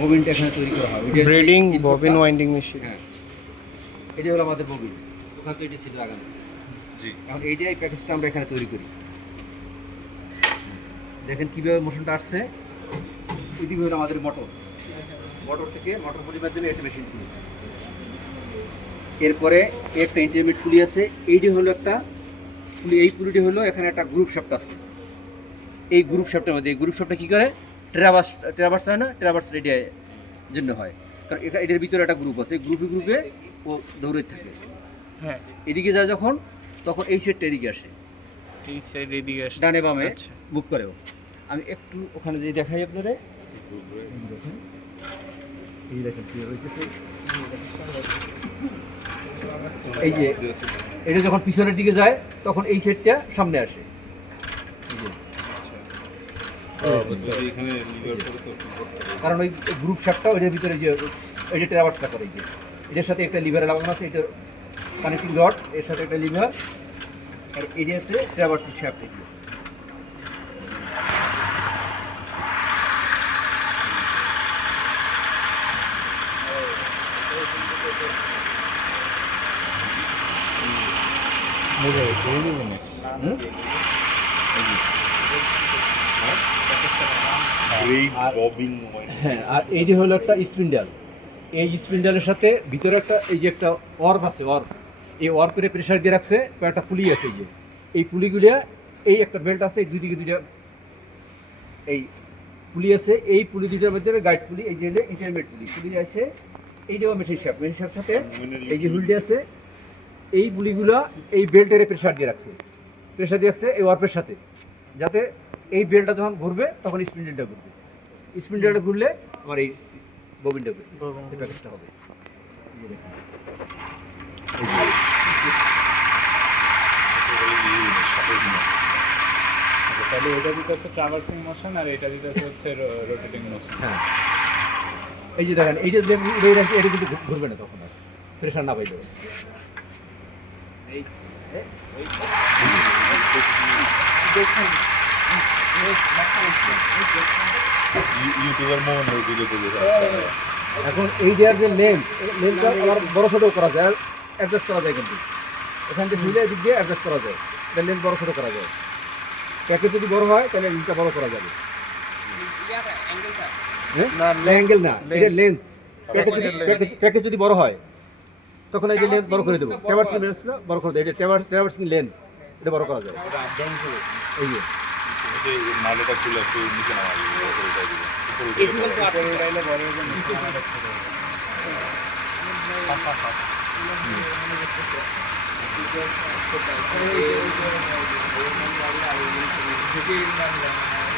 ববিনটা এখানে তৈরি করা হয়। Breeding bobbin winding machine. হ্যাঁ, এটা হলো আমাদের ববিন, ওখানে তো এটা ছিল লাগানো। জি। এখন এইটাই প্যাকেজটা আমরা এখানে তৈরি করি। দেখেন কীভাবে মোশনটা আসছে। ওইদিকে হলো আমাদের মোটর, মোটর থেকে মোটর পুলির মাধ্যমে একটা মেশিন খুলি। এরপরে একটা ইন্টারমিডিয়েট পুলি আছে, এইটি হলো একটা পুলি। এই পুলিটি হলো এখানে একটা গ্রুপ শ্যাফট আছে। এই গ্রুপ শ্যাফটের মধ্যে এই গ্রুপ শ্যাফটটা কী করে, ট্রাভার্স হয় না, ট্রাভার্স রেডিয়ার জন্য হয়। কারণ এটার ভিতরে একটা গ্রুপ আছে, গ্রুপে গ্রুপে ও দৌড়ে থাকে। হ্যাঁ, এদিকে যায় যখন, তখন এই সেটটা এদিকে আসে, এই সাইড এদিকে আসছে, ডানে বামে আচ্ছা। মুভ করেও। আমি একটু ওখানে যে দেখাই আপনারা, এই দেখেন কীভাবে হইতেছে। এই যে এটা যখন পিছনের দিকে যায়, তখন এই সেটটা সামনে আসে। কারণ ওই গ্রুপ শ্যাফটটা ওইটার ভিতরে যে এটা ট্রাভার্সটা করে, যে এটার সাথে একটা লিভার লাগানো আছে, এটা কানেক্টিং রড, এর সাথে একটা লিভার, আর এটা আছে ট্রাভার্স শ্যাফট। হ্যাঁ, আর এইটি হলো একটা স্পিন্ডাল। এই স্পিন্ডালের সাথে ভিতরে একটা এই যে একটা অর্ব আছে, অর্ব, এই অর্বের প্রেশার দিয়ে রাখছে, একটা পুলি আছে। এই যে এই পুলিগুলো, এই একটা বেল্ট আছে, এই দুইদিকে দুইটা এই পুলি আছে। এই পুলি দুইটার মধ্যে গাইড পুলি, এই যে ইন্টারমিডিয়েট পুলি আছে। এইটাও মেশিন শ্যাফট সাথে এই যে হুইলটি আছে। এই পুলিগুলো এই বেল্টের প্রেশার দিয়ে রাখছে, এই অর্পের সাথে, যাতে এই বেল্টটা যখন ঘুরবে তখন স্পিন্ডেলটা ঘুরবে। স্পিন্ডেলটা ঘুরলে আমার এই ববিনটা ঘুরবে, এই প্যাকেজটা হবে। তাহলে এটা দিতে হচ্ছে ট্রাভার্সিং মোশন, আর এটা দিতে হচ্ছে রোটেটিং মোশন। হ্যাঁ, এই যে দেখেন, এইটা এটা কিন্তু ঘুরবে না তখন, আর প্রেশার না পাইলেও। এখন এই দেওয়ার যে লেন্থটা আবার বড় ছোটো করা যায়, অ্যাডজাস্ট করা যায়, কিন্তু এখান থেকে মিলে এদিক দিয়ে অ্যাডজাস্ট করা যায়, এটা লেন্থ বড় ছোটো করা যায়। প্যাকেজ যদি বড় হয় তাহলে লেন্থটা বড় করা যাবে। না, অ্যাঙ্গেল না, এটা লেন্থ। প্যাকেজ যদি বড় হয় তখন এই যে লেন্থ বড় করে দেবো, ট্রাভার্সিং লেন্থটা বড় করে দেবো। এটা ট্রাভার্সিং লেন্থ, এটা বড় করা যায়। এই যে নালেটা খুলে একটু নিচে নামা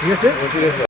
ঠিক আছে।